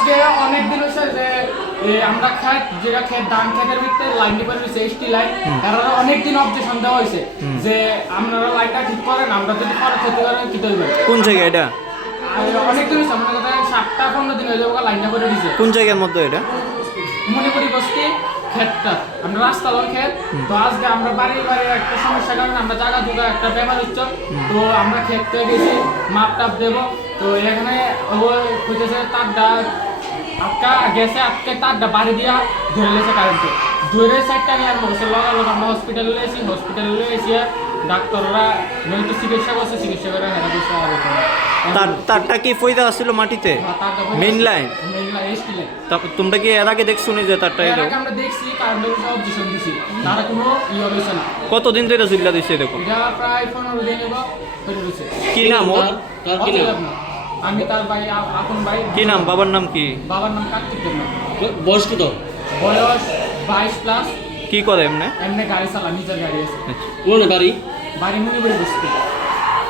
আজকে অনেক দিন হয়েছে যে আমরা খেত যেটা খেত ধান খেতের ভিতরে লাইন করে রয়েছে এসটি লাইন, তারা অনেক দিন অবজেকশন দেওয়া হয়েছে যে আপনারা লাইনটা ঠিক করেন, আমরা যদি পরে ক্ষতি করেন কি করবেন। কোন জায়গা এটা? অনেক দিন হয়েছে, আমাদের কথা 7-15 দিন হয়ে যাবে লাইনটা করে দিয়েছে। কোন জায়গার মধ্যে এটা? মণিপুরি বস্তি ক্ষেতটা আমরা রাস্তা লোক ক্ষেত। তো আজকে আমরা বাড়ি একটা সমস্যার কারণে আমরা জায়গা দুটো একটা ব্যাপার হচ্ছে, তো আমরা ক্ষেত গেছি মাপ টাপ দেবো। তো এখানে ওই কইতেছে তারটা আটকা গেছে, আটকে তারটা বাড়ি দিয়া ধরে লেছে কারেন্টে, ধরে সাইডটা নিয়ে আর বসে লগালো। আমরা হসপিটালে এসে ডাক্তাররা নয়তো চিকিৎসা করছে, চিকিৎসা করে হেরা দিচ্ছে। তারটা কি ফইদা আসছিল মাটিতে? Main line ST line. তারপর তোমরা কি এর আগে দেখছো নি যে তারটা এলো? আমরা দেখছি কারেন্টের অবজেকশন দিছি, তারা কোনো হয়েছে না। কতদিন ধরে জিল্লা দিচ্ছে দেখো? এটা প্রায় 15 দিন হয়েছে। কি নাম ওর? আমি তার ভাই, আপন ভাই। কি নাম? বাবার নাম কি? বাবার নাম কার্তিক দেবনাথ। বয়স কত? বয়স 22+। কি করে এমনি? এমনি গাড়ি চালা, নিজের গাড়ি আছে। কোন বাড়ি? বাড়ি মনে করে বসতে।